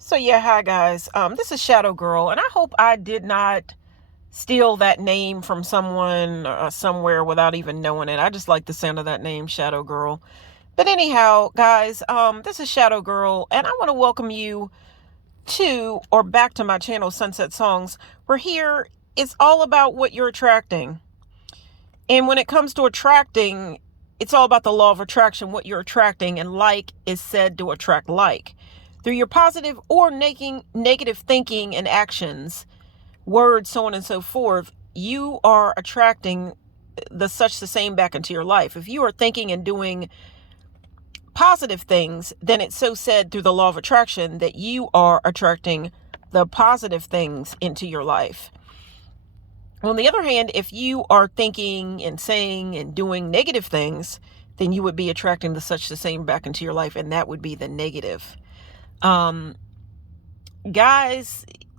So yeah, hi guys. This is Shadow Girl, and I hope I did not steal that name from someone somewhere without even knowing it. I just like the sound of that name, Shadow Girl. But anyhow, guys, this is Shadow Girl, and I want to welcome you to or back to my channel, Sunset Songs. Where here it's all about what you're attracting, and when it comes to attracting, it's all about the law of attraction, what you're attracting, and like is said to attract like. Through your positive or negative thinking and actions, words, so on and so forth, you are attracting the same back into your life. If you are thinking and doing positive things, then it's so said through the law of attraction that you are attracting the positive things into your life. On the other hand, if you are thinking and saying and doing negative things, then you would be attracting the same back into your life, and that would be the negative. Guys,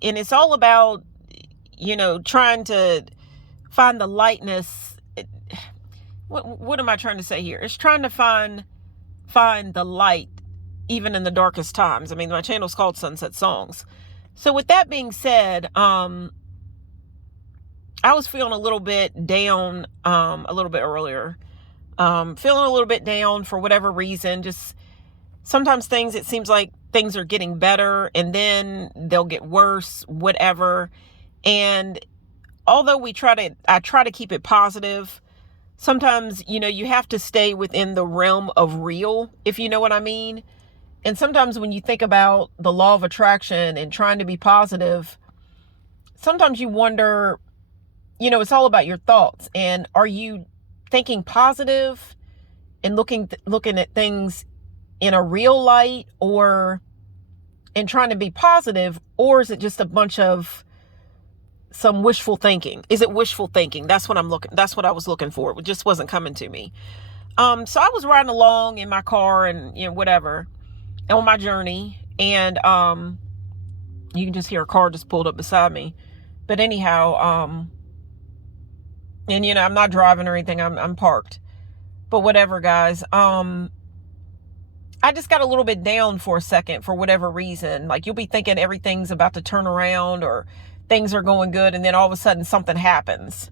and it's all about, trying to find the lightness. What am I trying to say here? It's trying to find the light even in the darkest times. I mean, my channel's called Sunset Songs. So with that being said, I was feeling a little bit down a little bit earlier. Feeling a little bit down for whatever reason. Just sometimes it seems like things are getting better and then they'll get worse, whatever. And although I try to keep it positive, sometimes, you have to stay within the realm of real, if you know what I mean. And sometimes when you think about the law of attraction and trying to be positive, sometimes you wonder, it's all about your thoughts. And are you thinking positive and looking at things in a real light, or in trying to be positive, or is it just a bunch of some wishful thinking? Is it wishful thinking? That's what I was looking for. It just wasn't coming to me. So I was riding along in my car and, whatever, on my journey. And, you can just hear a car just pulled up beside me. But anyhow, and, I'm not driving or anything. I'm parked, but whatever, guys. I just got a little bit down for a second for whatever reason. Like, you'll be thinking everything's about to turn around or things are going good, and then all of a sudden something happens.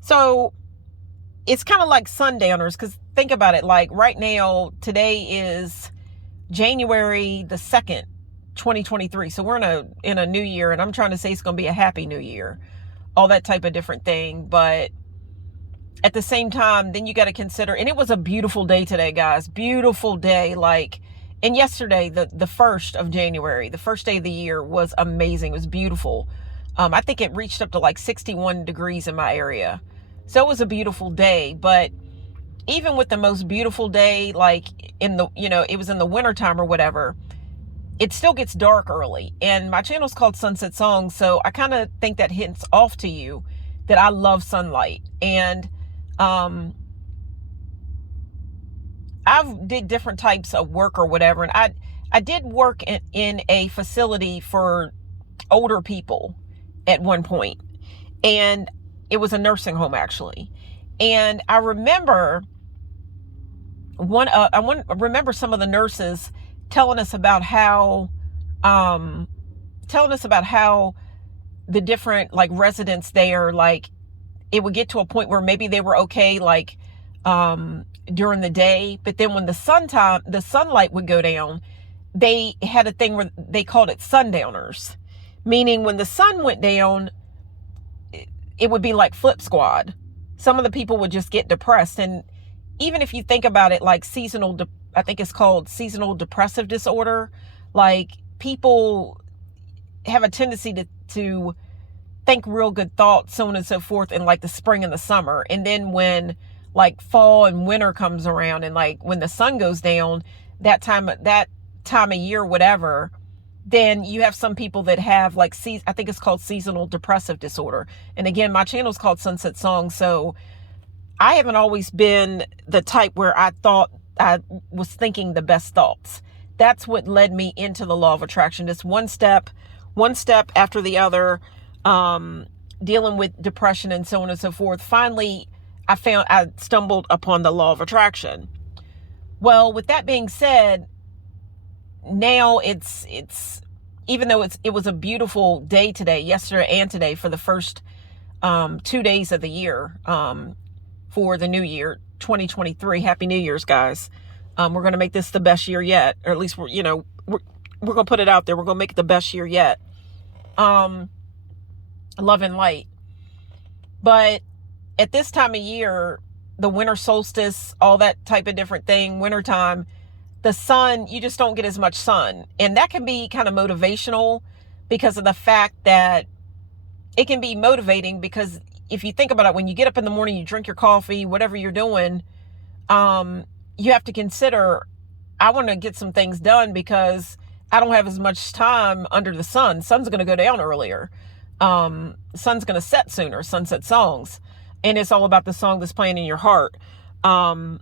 So it's kind of like sundowners, because think about it. Like right now, today is January the 2nd, 2023. So we're in a new year, and I'm trying to say it's going to be a happy new year, all that type of different thing. But at the same time, then you got to consider, and it was a beautiful day today, guys, beautiful day. And yesterday, the 1st of January, the first day of the year, was amazing. It was beautiful. I think it reached up to like 61 degrees in my area. So it was a beautiful day. But even with the most beautiful day, like it was in the wintertime or whatever, it still gets dark early. And my channel's called Sunset Songs. So I kind of think that hints off to you that I love sunlight. And I've did different types of work or whatever. And I did work in a facility for older people at one point. And it was a nursing home, actually. And I remember I remember some of the nurses telling us about how the different like residents there, like it would get to a point where maybe they were okay, like during the day, but then when the sunlight would go down, they had a thing where they called it sundowners, meaning when the sun went down, it would be like flip squad. Some of the people would just get depressed. And even if you think about it, like I think it's called seasonal depressive disorder. Like, people have a tendency to think real good thoughts, so on and so forth, in like the spring and the summer. And then when like fall and winter comes around, and like when the sun goes down, that time of year, whatever, then you have some people that have like, I think it's called seasonal depressive disorder. And again, my channel is called Sunset Songs. So I haven't always been the type where I thought I was thinking the best thoughts. That's what led me into the law of attraction. Just one step after the other, dealing with depression and so on and so forth. Finally, I stumbled upon the law of attraction. Well, with that being said, now it's even though it was a beautiful day today, yesterday and today, for the first 2 days of the year, for the new year, 2023. Happy New Year's, guys. We're going to make this the best year yet, or at least we're going to put it out there. We're going to make it the best year yet. Love and light. But at this time of year, the winter solstice, all that type of different thing, wintertime, the sun, you just don't get as much sun. And that can be kind of motivational because of the fact that it can be motivating, because if you think about it, when you get up in the morning, you drink your coffee, whatever you're doing, you have to consider, I want to get some things done because I don't have as much time under the sun. Sun's going to go down earlier. Sun's going to set sooner, sunset songs. And it's all about the song that's playing in your heart. And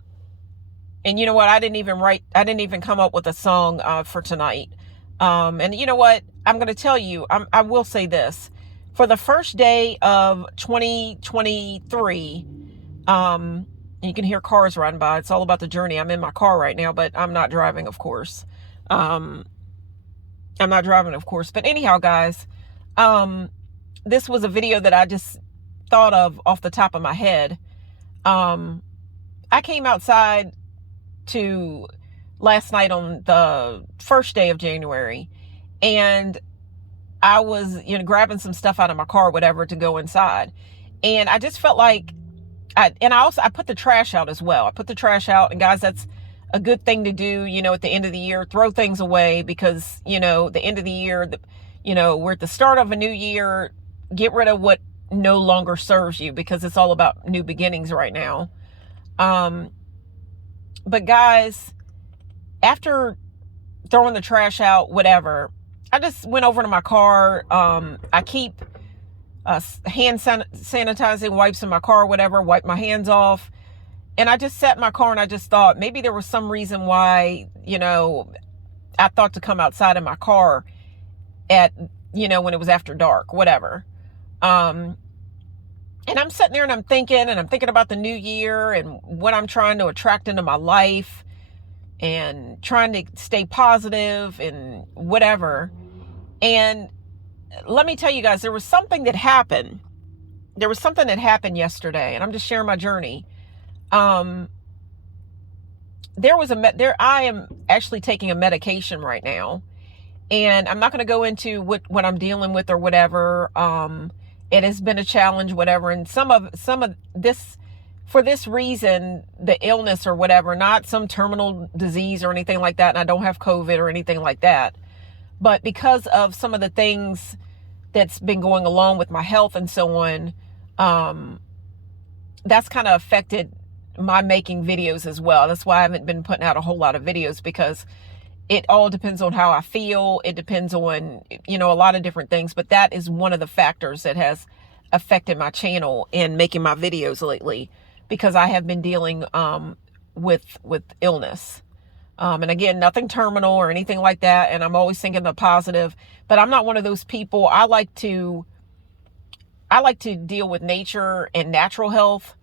you know what? I didn't even come up with a song for tonight. And you know what? I'm going to tell you, I will say this. For the first day of 2023, you can hear cars riding by. It's all about the journey. I'm in my car right now, but I'm not driving, of course. But anyhow, guys, this was a video that I just thought of off the top of my head. I came outside to last night on the first day of January, and I was, grabbing some stuff out of my car, whatever, to go inside. And I just felt like, I put the trash out as well. I put the trash out, and guys, that's a good thing to do, at the end of the year. Throw things away, because, the end of the year, we're at the start of a new year. Get rid of what no longer serves you, because it's all about new beginnings right now. But guys, after throwing the trash out, whatever, I just went over to my car. I keep hand sanitizing wipes in my car, whatever, wipe my hands off. And I just sat in my car and I just thought maybe there was some reason why, I thought to come outside in my car at, when it was after dark, whatever. And I'm sitting there and I'm thinking about the new year and what I'm trying to attract into my life and trying to stay positive and whatever. And let me tell you guys, there was something that happened. Yesterday, and I'm just sharing my journey. I am actually taking a medication right now, and I'm not going to go into what I'm dealing with or whatever. It has been a challenge, whatever. And some of this, for this reason, the illness or whatever, not some terminal disease or anything like that. And I don't have COVID or anything like that. But because of some of the things that's been going along with my health and so on, that's kind of affected my making videos as well. That's why I haven't been putting out a whole lot of videos, because it all depends on how I feel. It depends on, a lot of different things. But that is one of the factors that has affected my channel and making my videos lately, because I have been dealing with illness. And again, nothing terminal or anything like that. And I'm always thinking the positive, but I'm not one of those people. I like to deal with nature and natural health.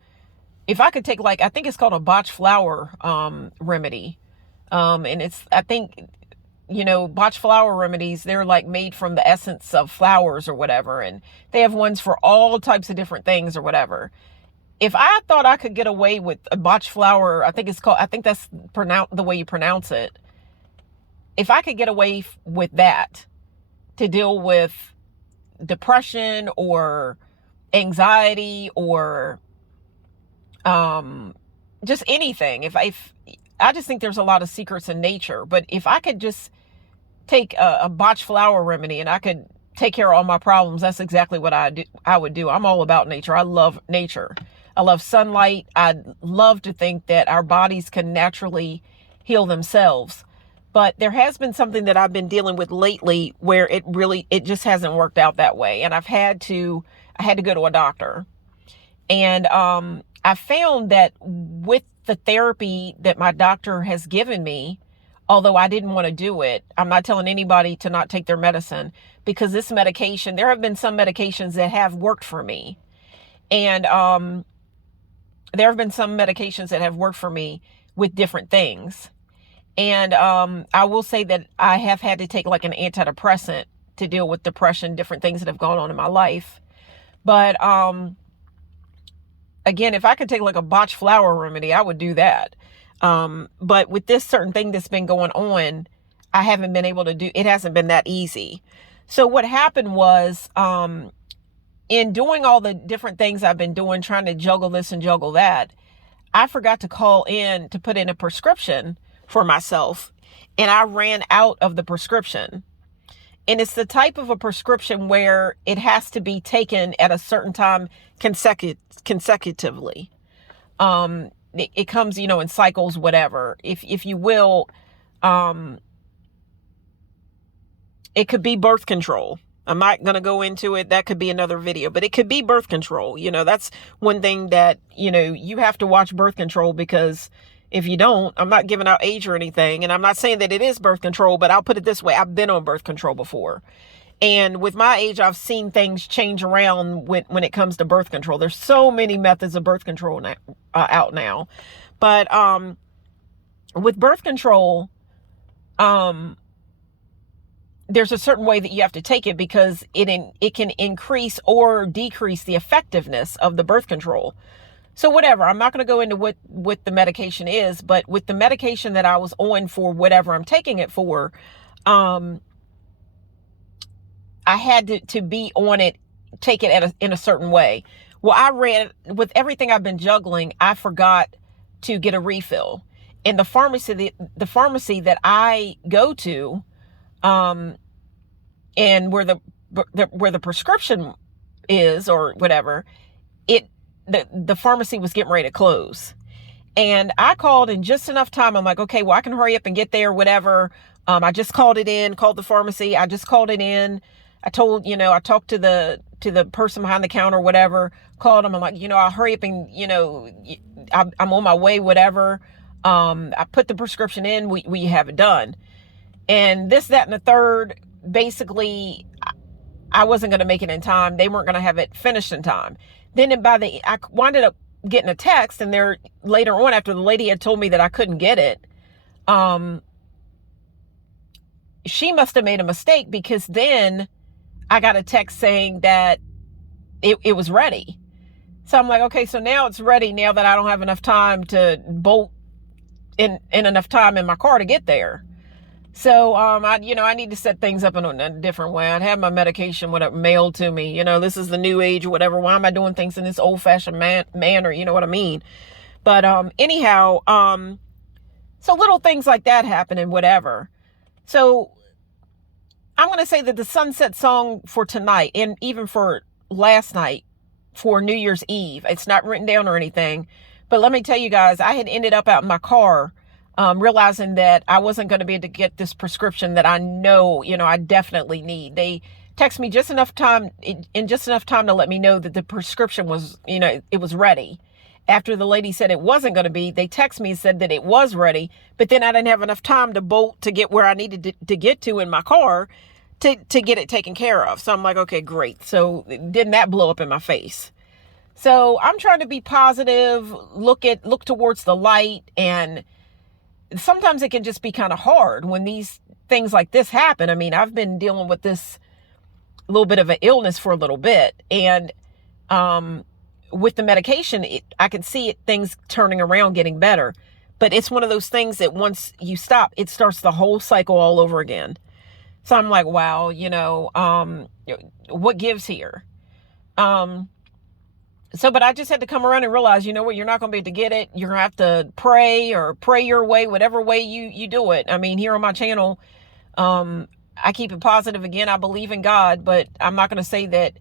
If I could take, I think it's called a botch flower remedy. And I think, botch flower remedies, they're made from the essence of flowers or whatever. And they have ones for all types of different things or whatever. If I thought I could get away with a botch flower, I think that's the way you pronounce it. If I could get away with that to deal with depression or anxiety or just anything, if I just think there's a lot of secrets in nature. But if I could just take a botch flower remedy and I could take care of all my problems, that's exactly what I would do. I'm all about nature. I love nature. I love sunlight. I love to think that our bodies can naturally heal themselves. But there has been something that I've been dealing with lately where it just hasn't worked out that way. And I had to go to a doctor. And I found that with the therapy that my doctor has given me, although I didn't want to do it, I'm not telling anybody to not take their medicine, because this medication, there have been some medications that have worked for me. And there have been some medications that have worked for me with different things. And I will say that I have had to take an antidepressant to deal with depression, different things that have gone on in my life. But again, if I could take like a botched flower remedy, I would do that. But with this certain thing that's been going on, I haven't been able to do, it hasn't been that easy. So what happened was, in doing all the different things I've been doing, trying to juggle this and juggle that, I forgot to call in to put in a prescription for myself, and I ran out of the prescription. And it's the type of a prescription where it has to be taken at a certain time consecutively. It comes, in cycles, whatever. If you will, it could be birth control. I'm not going to go into it. That could be another video, but it could be birth control. That's one thing that, you have to watch birth control, because if you don't, I'm not giving out age or anything. And I'm not saying that it is birth control, but I'll put it this way. I've been on birth control before. And with my age, I've seen things change around when it comes to birth control. There's so many methods of birth control out now. But with birth control, there's a certain way that you have to take it, because it can increase or decrease the effectiveness of the birth control. So whatever, I'm not going to go into what the medication is, but with the medication that I was on for whatever I'm taking it for, I had to be on it, take it in a certain way. Well, I ran, with everything I've been juggling, I forgot to get a refill. And the pharmacy that I go to, and where the prescription is or whatever, the pharmacy was getting ready to close. And I called in just enough time. I'm like, okay, well, I can hurry up and get there, whatever. I just called the pharmacy. I just called it in. I told, I talked to the person behind the counter, whatever, called them. I'm like, I'll hurry up and, I'm on my way, whatever. I put the prescription in, we have it done. And this, that, and the third, basically, I wasn't going to make it in time. They weren't going to have it finished in time. Then I wound up getting a text, and there later on, after the lady had told me that I couldn't get it, she must have made a mistake, because then I got a text saying that it was ready. So I'm like, okay, so now it's ready, now that I don't have enough time to bolt in enough time in my car to get there. So, I need to set things up in a different way. I'd have my medication, whatever, mailed to me. This is the new age or whatever. Why am I doing things in this old fashioned manner? You know what I mean? But, anyhow, so little things like that happen and whatever. So I'm going to say that the sunset song for tonight, and even for last night, for New Year's Eve, it's not written down or anything, but let me tell you guys, I had ended up out in my car, realizing that I wasn't going to be able to get this prescription that I know, I definitely need. They text me just enough time to let me know that the prescription was, it was ready. After the lady said it wasn't going to be, they text me and said that it was ready, but then I didn't have enough time to bolt to get where I needed to get to in my car to get it taken care of. So I'm like, okay, great. So didn't that blow up in my face? So I'm trying to be positive, look towards the light, and sometimes it can just be kind of hard when these things like this happen. I mean, I've been dealing with this little bit of an illness for a little bit, and with the medication, I can see things turning around, getting better. But it's one of those things that once you stop, it starts the whole cycle all over again. So I'm like, wow, what gives here? But I just had to come around and realize, you know what, you're not going to be able to get it. You're going to have to pray your way, whatever way you do it. I mean, here on my channel, I keep it positive. Again, I believe in God, but I'm not going to say that.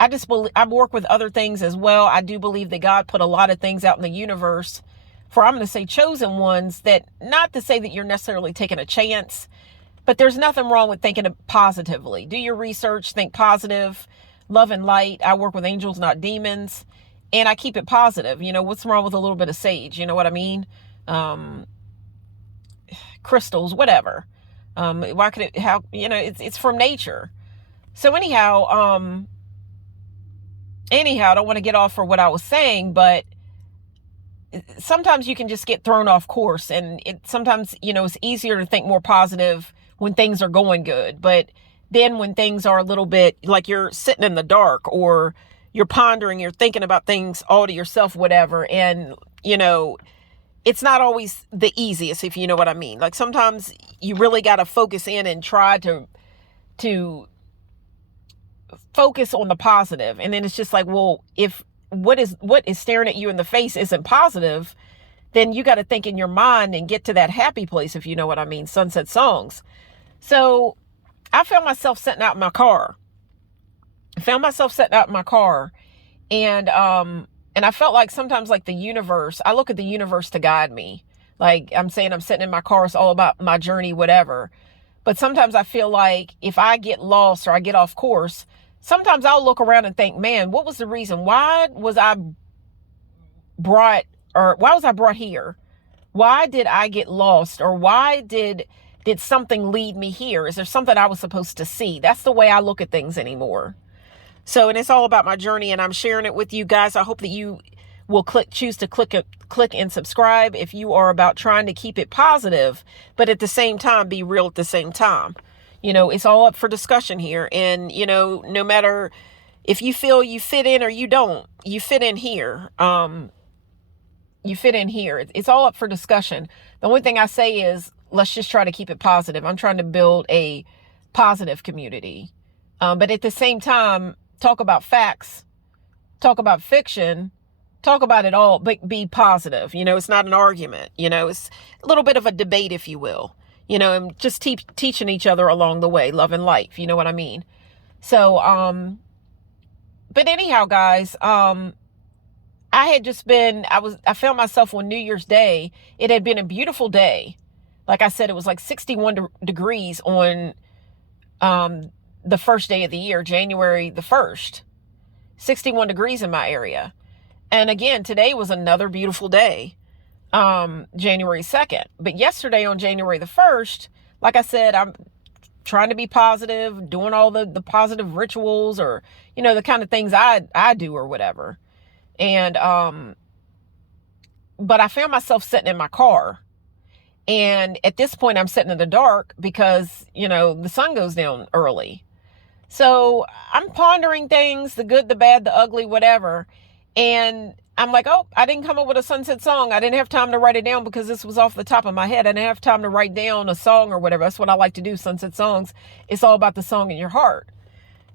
I just believe, I work with other things as well. I do believe that God put a lot of things out in the universe for, I'm going to say, chosen ones, that, not to say that you're necessarily taking a chance, but there's nothing wrong with thinking positively. Do your research, think positive, love and light. I work with angels, not demons. And I keep it positive. What's wrong with a little bit of sage? You know what I mean? Crystals, whatever. Why could it, how, it's from nature. So anyhow, I don't want to get off for what I was saying, but sometimes you can just get thrown off course, and sometimes, it's easier to think more positive when things are going good, but then when things are a little bit like you're sitting in the dark, or you're pondering, you're thinking about things all to yourself, whatever. And, it's not always the easiest, if you know what I mean. Like sometimes you really got to focus in and try to focus on the positive. And then it's just like, well, if what is staring at you in the face isn't positive, then you got to think in your mind and get to that happy place, if you know what I mean. Sunset songs. So I found myself sitting out in my car. And I felt like sometimes, like the universe, I look at the universe to guide me. Like I'm saying, I'm sitting in my car. It's all about my journey, whatever. But sometimes I feel like if I get lost or I get off course, sometimes I'll look around and think, man, what was the reason? Why was I brought here? Why did I get lost? Or why did something lead me here? Is there something I was supposed to see? That's the way I look at things anymore. So, and it's all about my journey, and I'm sharing it with you guys. I hope that you will choose to click and subscribe if you are about trying to keep it positive, but at the same time, be real at the same time. It's all up for discussion here. And, no matter if you feel you fit in or you don't, you fit in here. It's all up for discussion. The only thing I say is, let's just try to keep it positive. I'm trying to build a positive community. But at the same time, talk about facts, talk about fiction, talk about it all, but be positive. It's not an argument. It's a little bit of a debate, if you will, and just teaching each other along the way, love and life. You know what I mean? So, but anyhow, guys, I found myself on New Year's Day. It had been a beautiful day. Like I said, it was like 61 degrees on, the first day of the year, January the 1st, 61 degrees in my area. And again, today was another beautiful day, January 2nd. But yesterday on January the 1st, like I said, I'm trying to be positive, doing all the positive rituals, or, the kind of things I do or whatever. And, but I found myself sitting in my car. And at this point, I'm sitting in the dark because, the sun goes down early. So I'm pondering things, the good, the bad, the ugly, whatever. And I'm like, oh, I didn't come up with a sunset song. I didn't have time to write it down because this was off the top of my head. I didn't have time to write down a song or whatever. That's what I like to do, sunset songs. It's all about the song in your heart.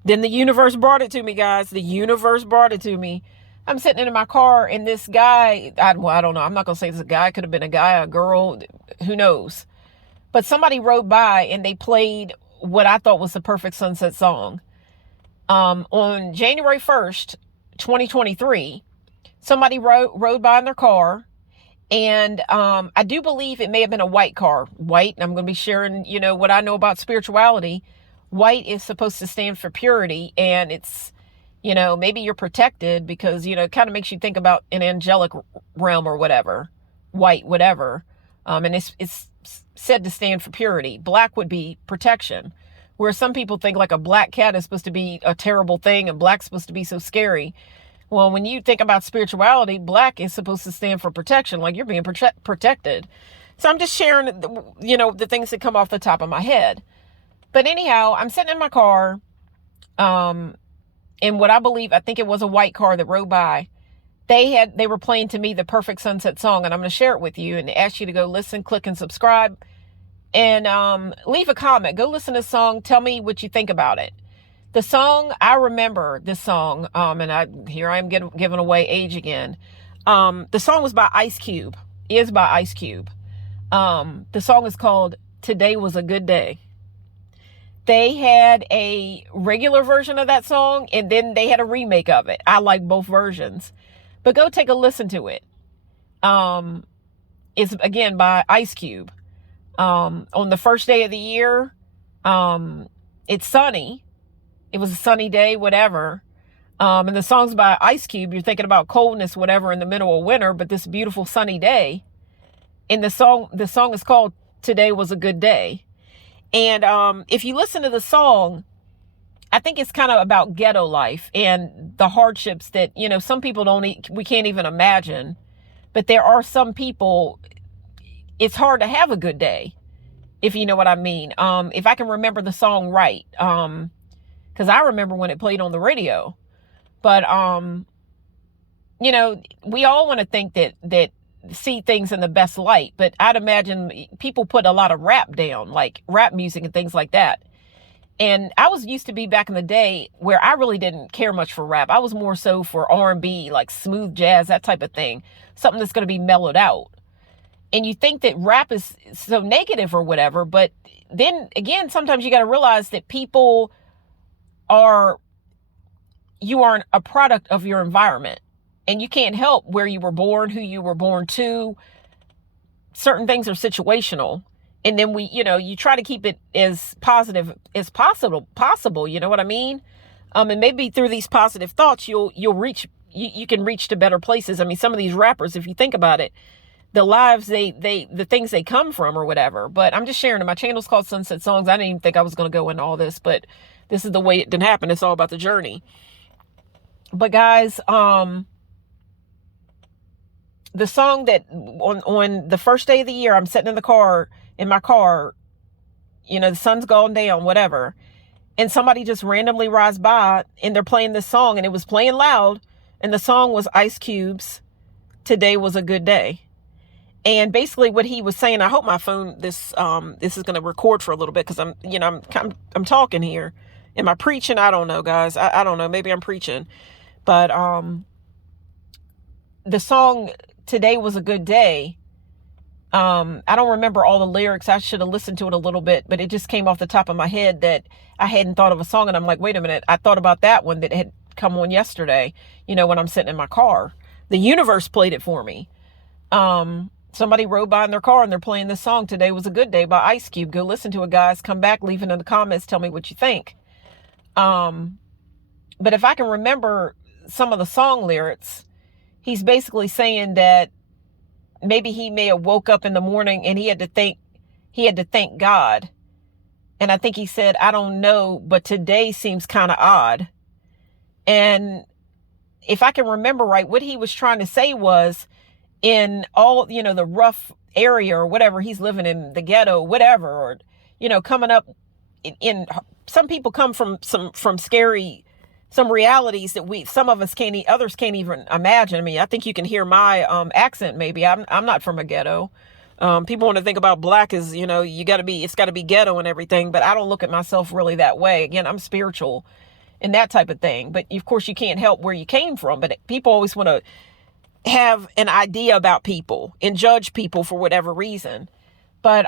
Then the universe brought it to me, guys. The universe brought it to me. I'm sitting in my car, and this guy, I don't know. I'm not going to say it's a guy. It could have been a guy, a girl, who knows. But somebody rode by, and they played what I thought was the perfect sunset song. On January 1st, 2023, somebody rode by in their car, and I do believe it may have been a white car. White, and I'm going to be sharing, what I know about spirituality. White is supposed to stand for purity, and it's, maybe you're protected because, it kind of makes you think about an angelic realm or whatever, white, whatever. And it's said to stand for purity. Black would be protection, where some people think like a black cat is supposed to be a terrible thing and black's supposed to be so scary. Well, when you think about spirituality, black is supposed to stand for protection, like you're being protected. So I'm just sharing, the things that come off the top of my head. But anyhow, I'm sitting in my car, and what I think it was a white car that rode by. They were playing to me the perfect sunset song, and I'm going to share it with you and ask you to go listen, click and subscribe, and leave a comment. Go listen to the song. Tell me what you think about it. The song, I remember this song, and here I am giving away age again. The song was by Ice Cube. Is by Ice Cube. The song is called Today Was a Good Day. They had a regular version of that song, and then they had a remake of it. I like both versions. But go take a listen to it. It's, again, by Ice Cube. On the first day of the year, it's sunny. It was a sunny day, whatever. And the song's by Ice Cube. You're thinking about coldness, whatever, in the middle of winter, but this beautiful sunny day. And the song is called Today Was a Good Day. And if you listen to the song, I think it's kind of about ghetto life and the hardships that, some people we can't even imagine. But there are some people, it's hard to have a good day. if you know what I mean. If I can remember the song right. Because I remember when it played on the radio. But you know, we all want to think that see things in the best light, but I'd imagine people put a lot of rap down, like rap music and things like that. And I was used to be back in the day where I really didn't care much for rap. I was more so for R&B, like smooth jazz, that type of thing. Something that's going to be mellowed out. And you think that rap is so negative or whatever, but then again, sometimes you got to realize that you are a product of your environment. And you can't help where you were born, who you were born to. Certain things are situational. And then you try to keep it as positive as possible. You know what I mean? And maybe through these positive thoughts, you can reach to better places. I mean, some of these rappers, if you think about it, the lives the things they come from or whatever. But I'm just sharing it. My channel's called Sunset Songs. I didn't even think I was going to go into all this, but this is the way it didn't happen. It's all about the journey. But guys, the song that on the first day of the year, I'm sitting in my car, the sun's gone down, whatever. And somebody just randomly rides by and they're playing this song and it was playing loud. And the song was Ice Cube's Today Was a Good Day. And basically what he was saying, I hope my phone, this is going to record for a little bit because I'm talking here. Am I preaching? I don't know, guys. I don't know. Maybe I'm preaching. But the song Today Was a Good Day. I don't remember all the lyrics. I should have listened to it a little bit, but it just came off the top of my head that I hadn't thought of a song. And I'm like, wait a minute. I thought about that one that had come on yesterday, when I'm sitting in my car. The universe played it for me. Somebody rode by in their car and they're playing this song, Today Was a Good Day by Ice Cube. Go listen to it, guys. Come back, leave it in the comments. Tell me what you think. But if I can remember some of the song lyrics, he's basically saying that maybe he may have woke up in the morning and he had to thank God. And I think he said, I don't know, but today seems kind of odd. And if I can remember right, what he was trying to say was in all, the rough area or whatever, he's living in the ghetto, whatever, or, coming up in some people come from some scary, some realities that some of us others can't even imagine. I mean, I think you can hear my accent. Maybe I'm not from a ghetto. People want to think about black as, it's got to be ghetto and everything, but I don't look at myself really that way. Again, I'm spiritual and that type of thing. But of course you can't help where you came from, but people always want to have an idea about people and judge people for whatever reason. But,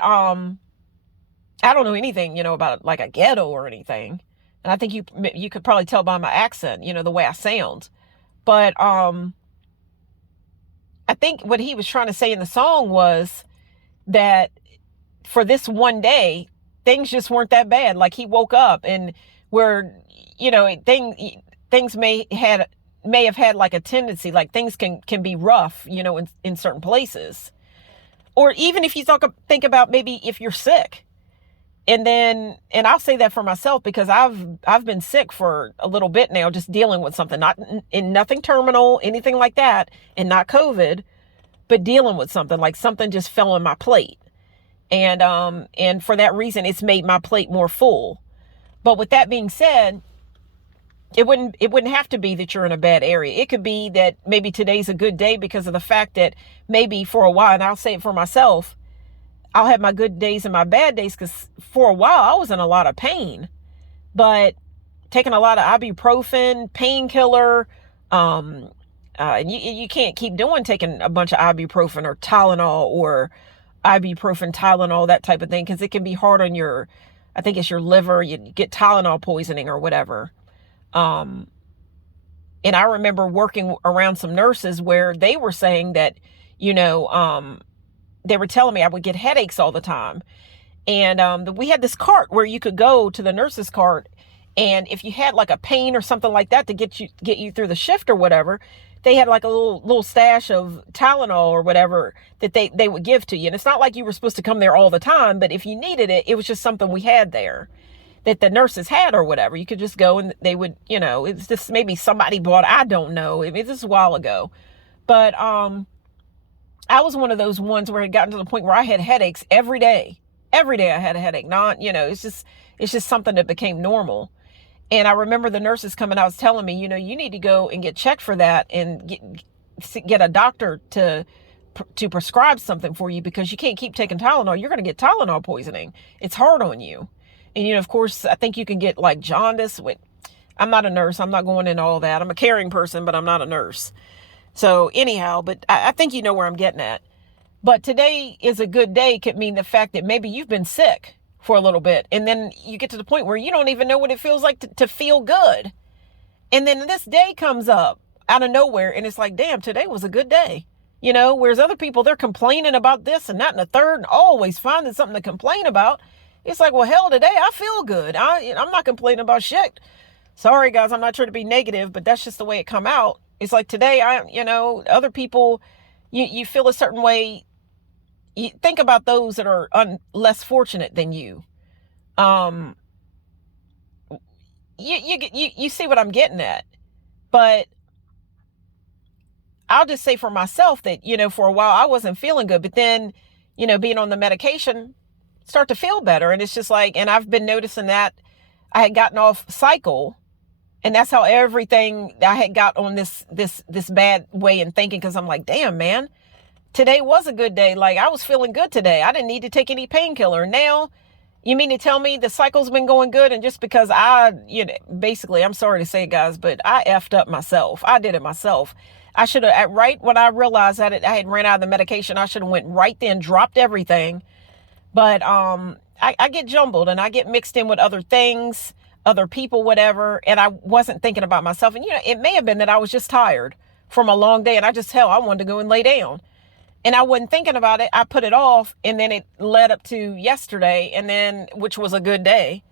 I don't know anything, about like a ghetto or anything. And I think you could probably tell by my accent, the way I sound. But I think what he was trying to say in the song was that for this one day, things just weren't that bad. Like he woke up and where, things may have had like a tendency, like things can be rough, in certain places. Or even if you think about maybe if you're sick. And I'll say that for myself because I've been sick for a little bit now, just dealing with something, nothing terminal, anything like that, and not COVID, but dealing with something like something just fell on my plate. And for that reason, it's made my plate more full. But with that being said, it wouldn't have to be that you're in a bad area. It could be that maybe today's a good day because of the fact that maybe for a while, and I'll say it for myself, I'll have my good days and my bad days because for a while I was in a lot of pain, but taking a lot of ibuprofen, painkiller, and you can't keep taking a bunch of ibuprofen or Tylenol or ibuprofen, Tylenol, that type of thing, because it can be hard on I think it's your liver. You get Tylenol poisoning or whatever. And I remember working around some nurses where they were saying that, they were telling me I would get headaches all the time. And we had this cart where you could go to the nurse's cart. And if you had like a pain or something like that to get you through the shift or whatever, they had like a little stash of Tylenol or whatever that they would give to you. And it's not like you were supposed to come there all the time, but if you needed it, it was just something we had there that the nurses had or whatever. You could just go and they would, it's just maybe somebody bought, I don't know. I mean, this is a while ago. But I was one of those ones where it had gotten to the point where I had headaches every day. Every day I had a headache. Not, it's just something that became normal. And I remember the nurses coming out was telling me, you need to go and get checked for that and get a doctor to prescribe something for you, because you can't keep taking Tylenol. You're going to get Tylenol poisoning. It's hard on you. And, of course, I think you can get like jaundice. I'm not a nurse. I'm not going into all that. I'm a caring person, but I'm not a nurse. So anyhow, but I think you know where I'm getting at. But today is a good day could mean the fact that maybe you've been sick for a little bit. And then you get to the point where you don't even know what it feels like to feel good. And then this day comes up out of nowhere. And it's like, damn, today was a good day. Whereas other people, they're complaining about this and that and the third, and always finding something to complain about. It's like, well, hell, today I feel good. I'm not complaining about shit. Sorry, guys, I'm not trying to be negative, but that's just the way it come out. It's like today, other people, you feel a certain way. You think about those that are less fortunate than you. You see what I'm getting at. But I'll just say for myself that, for a while I wasn't feeling good, but then, being on the medication, start to feel better. And it's just like, and I've been noticing that I had gotten off cycle, and that's how everything I had got on this bad way in thinking. Cause I'm like, damn, man, today was a good day. Like I was feeling good today. I didn't need to take any painkiller. Now you mean to tell me the cycle's been going good? And just because basically, I'm sorry to say, guys, but I effed up myself. I did it myself. I should have, right when I realized that I had ran out of the medication, I should have went right then, dropped everything. But I get jumbled and I get mixed in with other things, other people, whatever. And I wasn't thinking about myself. And, it may have been that I was just tired from a long day. And I wanted to go and lay down. And I wasn't thinking about it. I put it off. And then it led up to yesterday, which was a good day.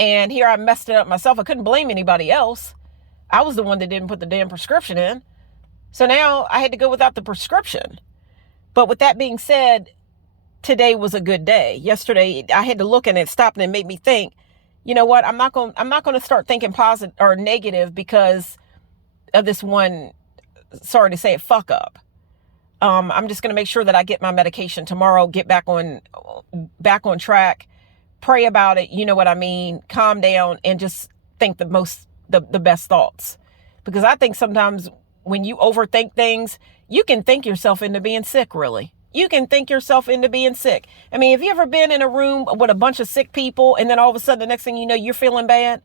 And here I messed it up myself. I couldn't blame anybody else. I was the one that didn't put the damn prescription in. So now I had to go without the prescription. But with that being said, today was a good day. Yesterday, I had to look and it stopped and it made me think, you know what? I'm not going to start thinking positive or negative because of this one, sorry to say it, fuck up. I'm just going to make sure that I get my medication tomorrow, get back on track, pray about it. You know what I mean? Calm down and just think the best thoughts. Because I think sometimes when you overthink things, you can think yourself into being sick, really. You can think yourself into being sick. I mean, have you ever been in a room with a bunch of sick people and then all of a sudden the next thing you know, you're feeling bad?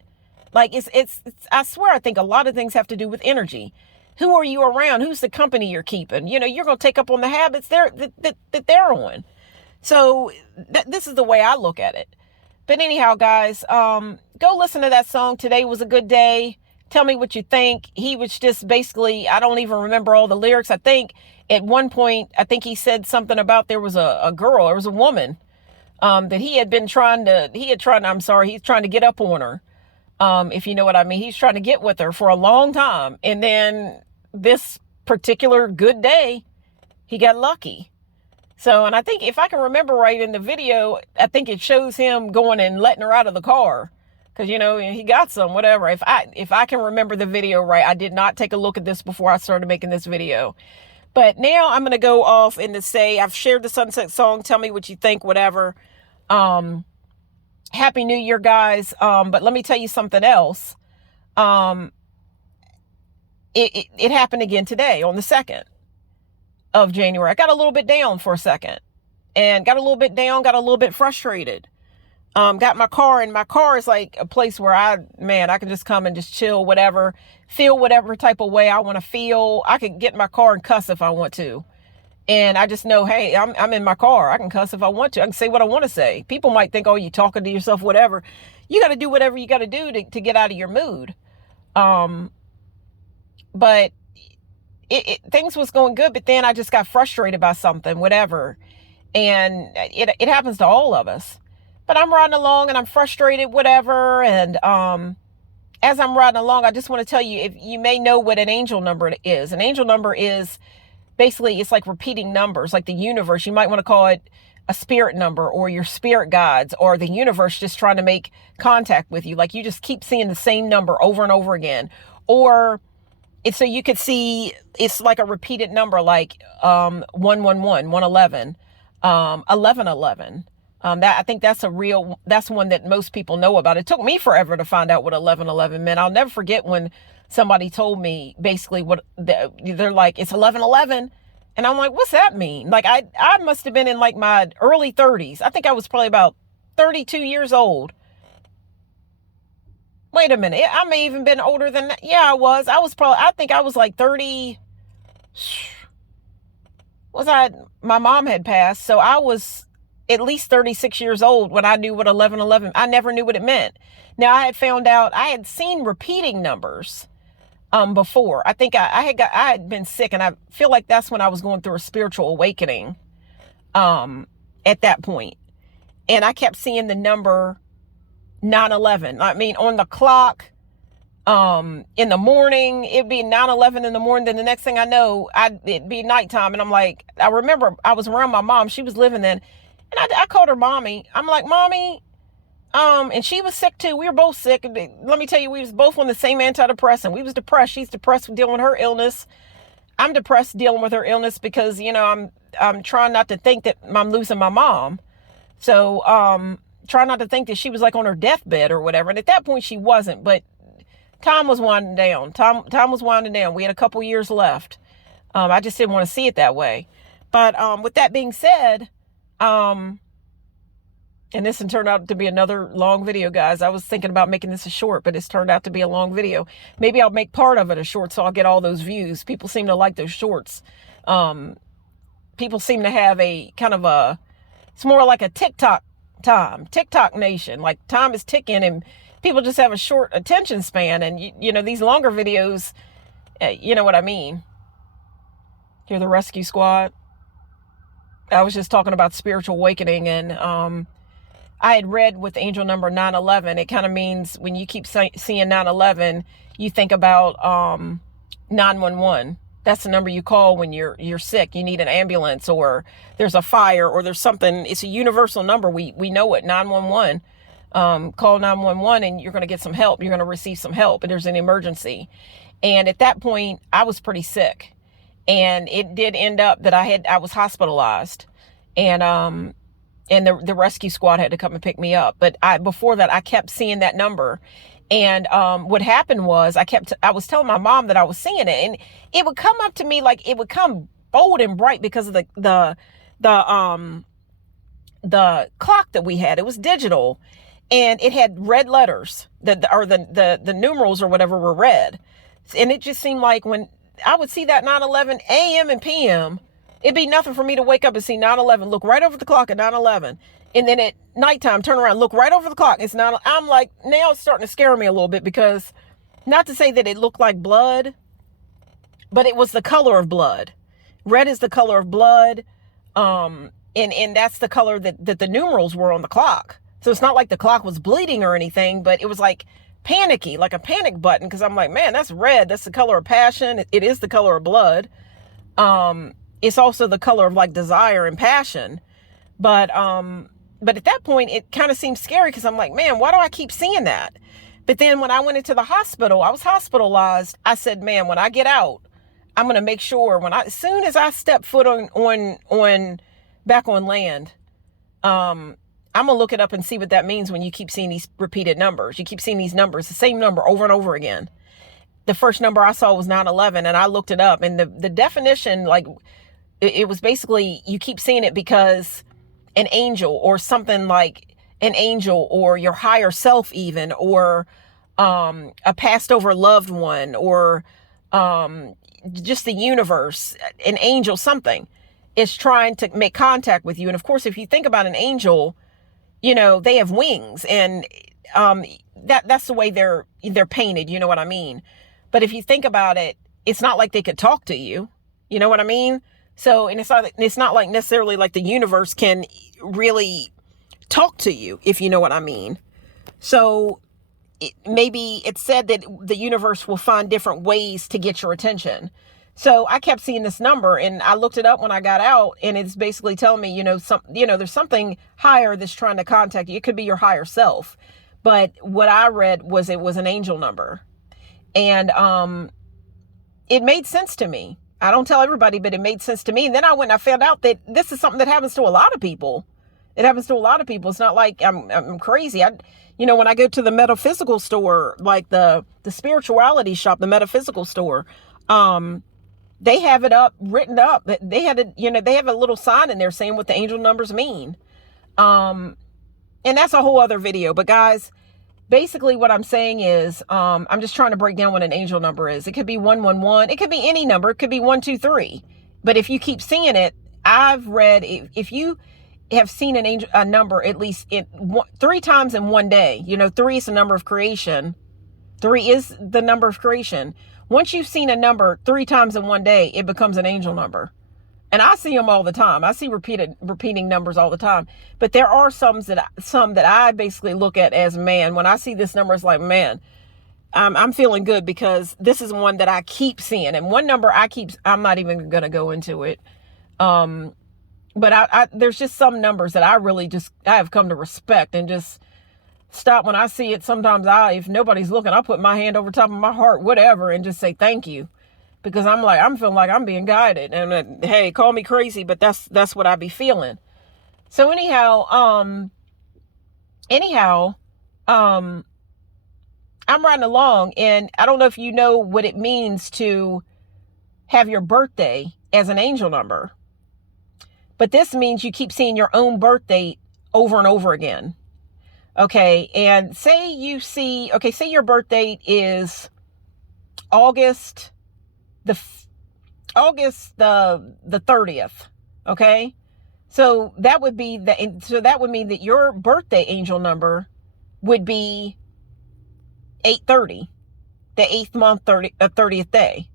Like it's I swear, I think a lot of things have to do with energy. Who are you around? Who's the company you're keeping? You're going to take up on the habits that they're on. So this is the way I look at it. But anyhow, guys, go listen to that song. Today was a good day. Tell me what you think. He was just basically, I don't even remember all the lyrics. I think at one point, he said something about there was a girl, there was a woman that he's trying to get up on her. If you know what I mean. He's trying to get with her for a long time. And then this particular good day, he got lucky. So, and I think if I can remember right in the video, I think it shows him going and letting her out of the car. Because, he got some, whatever. If I can remember the video right, I did not take a look at this before I started making this video. But now I'm going to go off and to say, I've shared the sunset song. Tell me what you think, whatever. Happy New Year, guys. But let me tell you something else. It happened again today on the 2nd of January. I got a little bit down for a second and got a little bit frustrated. Got my car, and my car is like a place where I can just come and just chill, whatever, feel whatever type of way I want to feel. I can get in my car and cuss if I want to. And I just know, hey, I'm in my car. I can cuss if I want to. I can say what I want to say. People might think, oh, you talking to yourself, whatever. You got to do whatever you got to do to get out of your mood. But things was going good, but then I just got frustrated by something, whatever. And it happens to all of us. But I'm riding along and I'm frustrated, whatever. And as I'm riding along, I just want to tell you, if you may know what an angel number is. An angel number is basically, it's like repeating numbers, like the universe. You might want to call it a spirit number, or your spirit guides, or the universe just trying to make contact with you. Like you just keep seeing the same number over and over again. Or so you could see it's like a repeated number, like 111, 111, 1111. That I think that's one that most people know about. It took me forever to find out what 1111 meant. I'll never forget when somebody told me basically they're like, it's 1111. And I'm like, what's that mean? Like, I must have been in like my early 30s. I think I was probably about 32 years old. Wait a minute. I may even been older than that. Yeah, I think I was like 30. My mom had passed. So I was at least 36 years old when I knew what 1111, I never knew what it meant. Now I had found out, I had seen repeating numbers before. I think I had been sick, and I feel like that's when I was going through a spiritual awakening at that point. And I kept seeing the number 911. I mean, on the clock, in the morning, it'd be 9:11 in the morning. Then the next thing I know, it'd be nighttime. And I'm like, I remember I was around my mom. She was living then. And I called her mommy. I'm like, mommy, and she was sick too. We were both sick. Let me tell you, we was both on the same antidepressant. We was depressed. She's depressed dealing with her illness. I'm depressed dealing with her illness because, I'm trying not to think that I'm losing my mom. So, try not to think that she was like on her deathbed or whatever. And at that point she wasn't, but time was winding down. Time was winding down. We had a couple years left. I just didn't want to see it that way. But, with that being said, and this turned out to be another long video, guys. I was thinking about making this a short, but it's turned out to be a long video. Maybe I'll make part of it a short so I'll get all those views. People seem to like those shorts. People seem to have a kind of it's more like a TikTok nation. Like, time is ticking and people just have a short attention span. And, these longer videos, you know what I mean. You're the rescue squad. I was just talking about spiritual awakening, and I had read with angel number 911. It kind of means when you keep seeing 911, you think about 911. That's the number you call when you're sick. You need an ambulance, or there's a fire, or there's something. It's a universal number. We know it. 911. Call 911, and you're going to get some help. You're going to receive some help, and there's an emergency. And at that point, I was pretty sick. And it did end up that I was hospitalized, and the rescue squad had to come and pick me up. But before that, I kept seeing that number. And, what happened was I was telling my mom that I was seeing it, and it would come up to me, like it would come bold and bright because of the clock that we had. It was digital, and it had red letters the numerals or whatever were red. And it just seemed like when I would see that 9:11 a.m. and p.m., it'd be nothing for me to wake up and see 9:11, look right over the clock at 9:11. And then at nighttime, turn around, look right over the clock. It's 9. I'm like, now it's starting to scare me a little bit, because not to say that it looked like blood, but it was the color of blood. Red is the color of blood. And that's the color that the numerals were on the clock. So it's not like the clock was bleeding or anything, but it was like panicky, like a panic button. Cause I'm like, man, that's red. That's the color of passion. It is the color of blood. It's also the color of like desire and passion. But at that point it kind of seemed scary, cause I'm like, man, why do I keep seeing that? But then when I went into the hospital, I was hospitalized. I said, man, when I get out, I'm going to make sure as soon as I step foot on back on land, I'm going to look it up and see what that means when you keep seeing these repeated numbers. You keep seeing these numbers, the same number over and over again. The first number I saw was 911, and I looked it up, and the definition, like, it was basically, you keep seeing it because an angel, or something like an angel, or your higher self even, or a passed over loved one, or just the universe, an angel, something is trying to make contact with you. And of course, if you think about an angel, they have wings, and that's the way they're painted. You know what I mean? But if you think about it, it's not like they could talk to you. You know what I mean? So, and it's not like necessarily like the universe can really talk to you, if you know what I mean. So maybe it's said that the universe will find different ways to get your attention. So I kept seeing this number, and I looked it up when I got out, and it's basically telling me, there's something higher that's trying to contact you. It could be your higher self. But what I read was it was an angel number. And it made sense to me. I don't tell everybody, but it made sense to me. And then I went and I found out that this is something that happens to a lot of people. It happens to a lot of people. It's not like I'm crazy. When I go to the metaphysical store, like the spirituality shop, the metaphysical store, they have it written up. They had they have a little sign in there saying what the angel numbers mean. And that's a whole other video. But guys, basically what I'm saying is, I'm just trying to break down what an angel number is. It could be 111. It could be any number. It could be 123. But if you keep seeing it, I've read, if you have seen a number at least 3 times in one day, 3 is the number of creation. 3 is the number of creation. Once you've seen a number 3 times in one day, it becomes an angel number. And I see them all the time. I see repeating numbers all the time. But there are some that I basically look at as, man, when I see this number, it's like, man, I'm feeling good because this is one that I keep seeing. And one number I'm not even going to go into it. But there's just some numbers that I have come to respect and just stop when I see it. Sometimes if nobody's looking, I'll put my hand over top of my heart, whatever, and just say thank you. Because I'm feeling like I'm being guided. And hey, call me crazy, but that's what I be feeling. So anyhow, I'm riding along, and I don't know if you know what it means to have your birthday as an angel number. But this means you keep seeing your own birthday over and over again. Okay, and say your birthday is August the 30th. Okay, so that would mean that your birthday angel number would be 830, the 8th month, 30th day,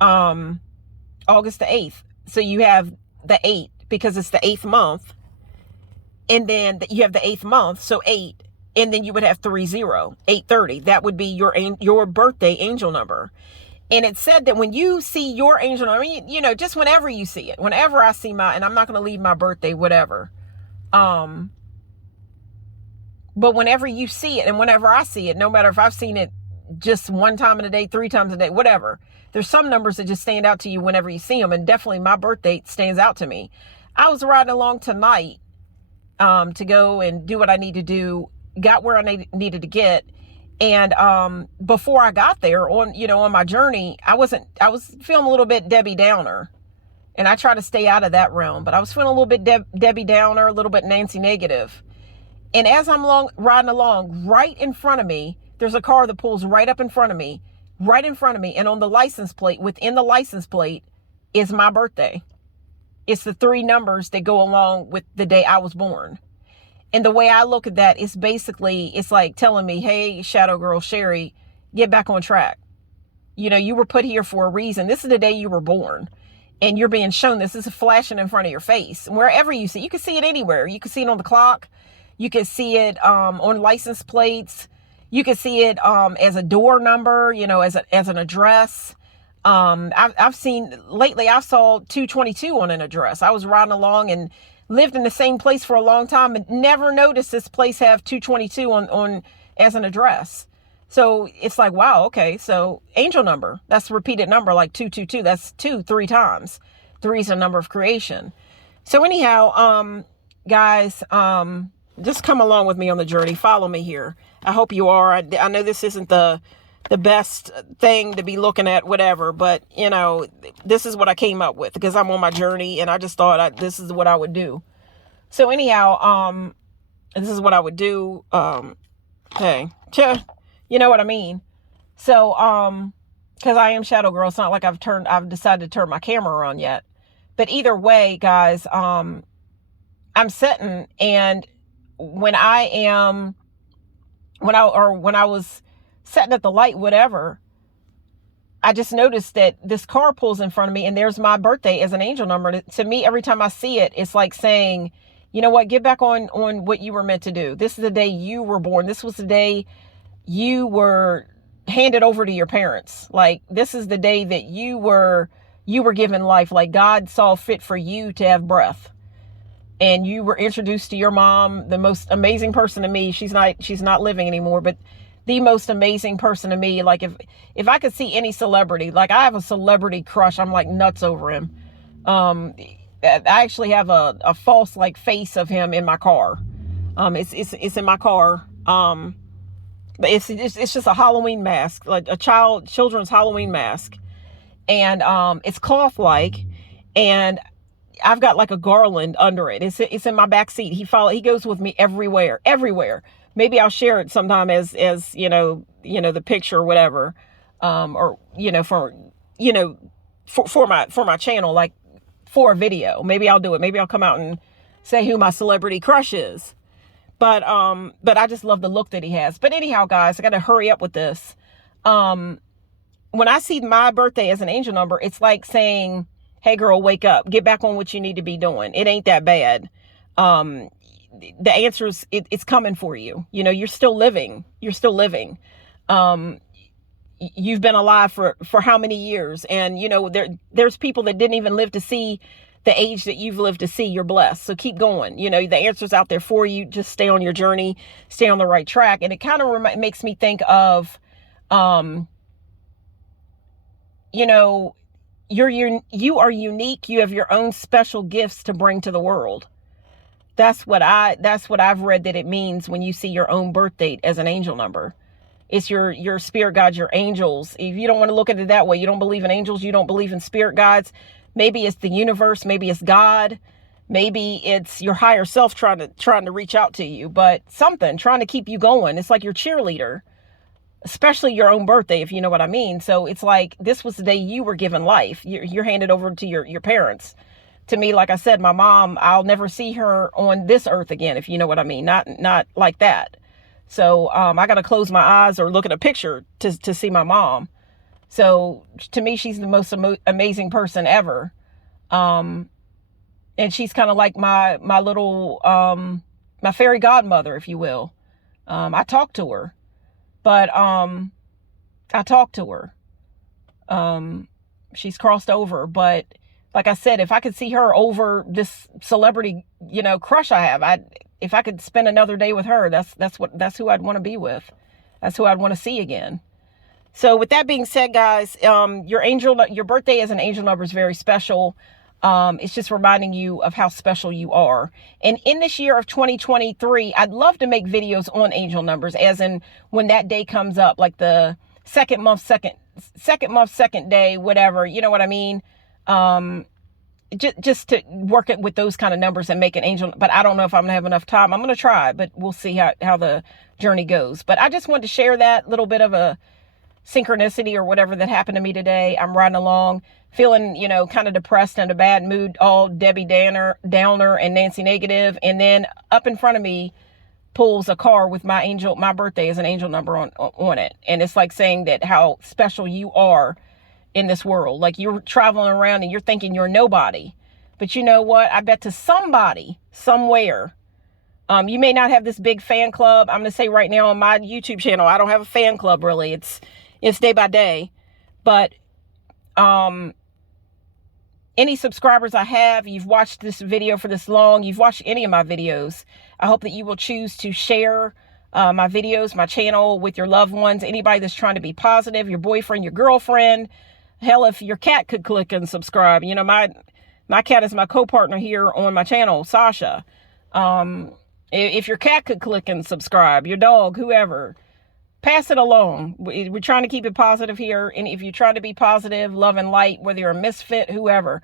August the 8th. So you have the 8 because it's the 8th month, and then you have the 8th month, so 8, and then you would have 830. That would be your birthday angel number. And it said that when you see your angel number, just whenever you see it, whenever I see and I'm not going to leave my birthday, whatever. But whenever you see it and whenever I see it, no matter if I've seen it just one time in a day, 3 times a day, whatever, there's some numbers that just stand out to you whenever you see them. And definitely my birthday stands out to me. I was riding along tonight to go and do what I need to do, got where I needed to get. And before I got there on my journey, I was feeling a little bit Debbie Downer, and I try to stay out of that realm, but I was feeling a little bit Debbie Downer, a little bit Nancy negative. And as I'm riding along, right in front of me, there's a car that pulls right up in front of me. And on the license plate, within the license plate, is my birthday. It's the 3 numbers that go along with the day I was born. And the way I look at that is basically, it's like telling me, hey, Shadow Girl Sherry, get back on track. You were put here for a reason. This is the day you were born. And you're being shown this. This is flashing in front of your face. Wherever you see it, you can see it anywhere. You can see it on the clock. You can see it on license plates. You can see it as a door number, as an address. I've seen lately, I saw 222 on an address. I was riding along and lived in the same place for a long time and never noticed this place have 222 on as an address. So it's like, wow, okay. So angel number, that's a repeated number, like 222. That's 2, 3 times. 3 is a number of creation. So anyhow, guys, just come along with me on the journey. Follow me here. I hope you are. I know this isn't the best thing to be looking at, whatever, but this is what I came up with because I'm on my journey, and I just thought this is what I would do. So anyhow, this is what I would do. Hey, you know what I mean? So, cause I am Shadow Girl. It's not like I've decided to turn my camera on yet, but either way, guys, I'm sitting, and when I was sitting at the light, whatever, I just noticed that this car pulls in front of me, and there's my birthday as an angel number. To me, every time I see it, it's like saying, you know what, get back on what you were meant to do. This is the day you were born. This was the day you were handed over to your parents. Like, this is the day that you were given life. Like, God saw fit for you to have breath. And you were introduced to your mom, the most amazing person to me. She's not living anymore, but the most amazing person to me. Like, if I could see any celebrity, like, I have a celebrity crush. I'm like nuts over him. I actually have a false like face of him in my car. It's in my car. But it's just a Halloween mask, like a children's Halloween mask, and it's cloth like, and I've got like a garland under it. It's in my back seat. He goes with me everywhere. Maybe I'll share it sometime as the picture or whatever, or for my channel, like for a video. Maybe I'll do it. Maybe I'll come out and say who my celebrity crush is. But I just love the look that he has. But anyhow, guys, I got to hurry up with this. When I see my birthday as an angel number, it's like saying, hey girl, wake up, get back on what you need to be doing. It ain't that bad. The answers, it's coming for you. You're still living. You've been alive for how many years? And there's people that didn't even live to see the age that you've lived to see. You're blessed. So keep going. The answer's out there for you. Just stay on your journey, stay on the right track. And it kind of makes me think of, you are unique. You have your own special gifts to bring to the world. That's what I've read that it means when you see your own birth date as an angel number. It's your spirit guides, your angels. If you don't want to look at it that way, you don't believe in angels, you don't believe in spirit guides. Maybe it's the universe, maybe it's God, maybe it's your higher self trying to reach out to you, but something trying to keep you going. It's like your cheerleader, especially your own birthday, if you know what I mean. So it's like this was the day you were given life. You're handed over to your parents. To me, like I said, my mom, I'll never see her on this earth again, if you know what I mean. Not like that. So I got to close my eyes or look at a picture to see my mom. So to me, she's the most amazing person ever. And she's kind of like my little, my fairy godmother, if you will. I talk to her, but she's crossed over. But like I said, if I could see her over this celebrity, crush I have, if I could spend another day with her, that's who I'd want to be with. That's who I'd want to see again. So with that being said, guys, your birthday as an angel number is very special. It's just reminding you of how special you are. And in this year of 2023, I'd love to make videos on angel numbers, as in when that day comes up, like the second month, second day, whatever, you know what I mean? Just to work it with those kind of numbers and make an angel. But I don't know if I'm gonna have enough time. I'm gonna try, but we'll see how the journey goes. But I just wanted to share that little bit of a synchronicity or whatever that happened to me today. I'm riding along feeling, kind of depressed and a bad mood, all Debbie Downer and Nancy Negative. And then up in front of me pulls a car with my birthday as an angel number on it. And it's like saying that how special you are in this world. Like you're traveling around and you're thinking you're nobody, but you know what? I bet to somebody somewhere, you may not have this big fan club. I'm going to say right now on my YouTube channel, I don't have a fan club really. It's day by day, but, any subscribers I have, you've watched this video for this long, you've watched any of my videos, I hope that you will choose to share my videos, my channel with your loved ones, anybody that's trying to be positive, your boyfriend, your girlfriend. Hell, if your cat could click and subscribe. My cat is my co-partner here on my channel, Sasha. If your cat could click and subscribe, your dog, whoever, pass it along. We're trying to keep it positive here. And if you're trying to be positive, love and light, whether you're a misfit, whoever,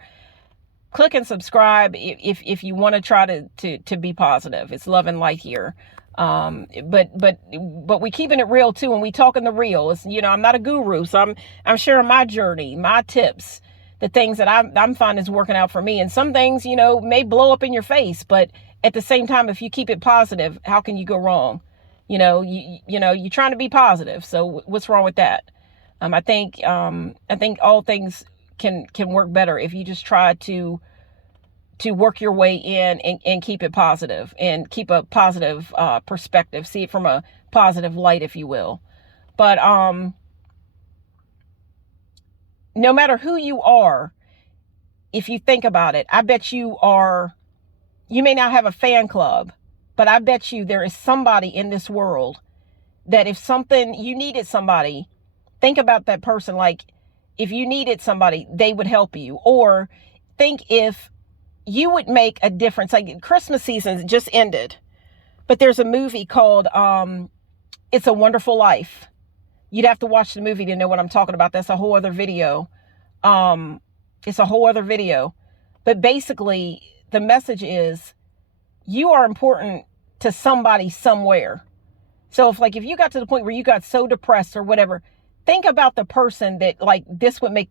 click and subscribe if you want to try to be positive. It's love and light here. But we keeping it real too, and we talking the real. It's, I'm not a guru, so I'm sharing my journey, my tips, the things that I'm finding is working out for me. And some things, may blow up in your face, but at the same time, if you keep it positive, how can you go wrong? You're trying to be positive. So what's wrong with that? I think all things can work better if you just try to work your way in and keep it positive and keep a positive perspective. See it from a positive light, if you will. But no matter who you are, if you think about it, I bet you may not have a fan club, but I bet you there is somebody in this world that if you needed somebody, think about that person. Like if you needed somebody, they would help you. Or think if you would make a difference. Like Christmas season just ended, but there's a movie called It's a Wonderful Life. You'd have to watch the movie to know what I'm talking about. That's a whole other video. It's a whole other video. But basically, the message is you are important to somebody somewhere. So if you got to the point where you got so depressed or whatever, think about the person that like this would make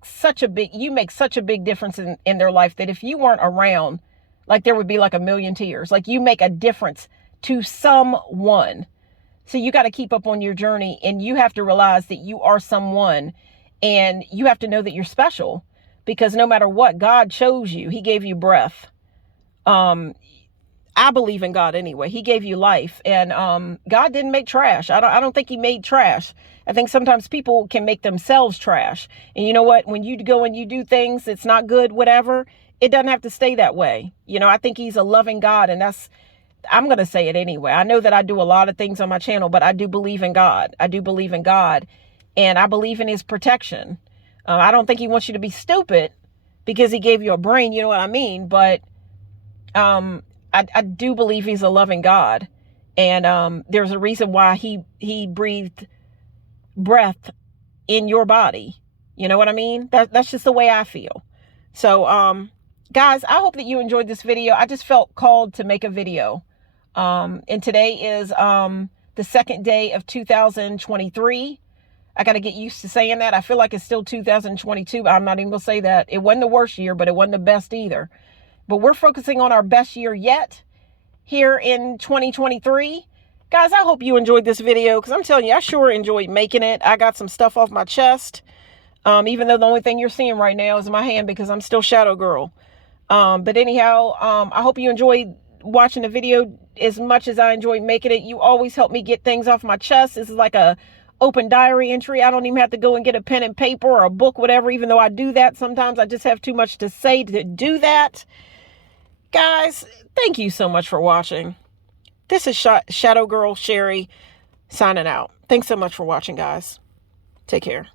you make such a big difference in their life that if you weren't around, like there would be like a million tears. Like you make a difference to someone. So you got to keep up on your journey, and you have to realize that you are someone, and you have to know that you're special, because no matter what, God chose you. He gave you breath. I believe in God anyway. He gave you life, and God didn't make trash. I don't think he made trash. I think sometimes people can make themselves trash. And you know what? When you go and you do things that's not good, whatever, it doesn't have to stay that way. I think he's a loving God, and I'm going to say it anyway. I know that I do a lot of things on my channel, but I do believe in God. I do believe in God, and I believe in his protection. I don't think he wants you to be stupid because he gave you a brain, you know what I mean? But I do believe he's a loving God, and there's a reason why he breathed breath in your body. You know what I mean? That's just the way I feel. So, guys, I hope that you enjoyed this video. I just felt called to make a video. And today is the second day of 2023. I got to get used to saying that. I feel like it's still 2022. I'm not even going to say that. It wasn't the worst year, but it wasn't the best either. But we're focusing on our best year yet here in 2023. Guys, I hope you enjoyed this video, because I'm telling you, I sure enjoyed making it. I got some stuff off my chest, even though the only thing you're seeing right now is my hand, because I'm still Shadow Girl. But anyhow, I hope you enjoyed watching the video as much as I enjoyed making it. You always help me get things off my chest. This is like a open diary entry. I don't even have to go and get a pen and paper or a book, whatever, even though I do that sometimes. I just have too much to say to do that. Guys, thank you so much for watching. This is Shadow Girl Sherry signing out. Thanks so much for watching, guys. Take care.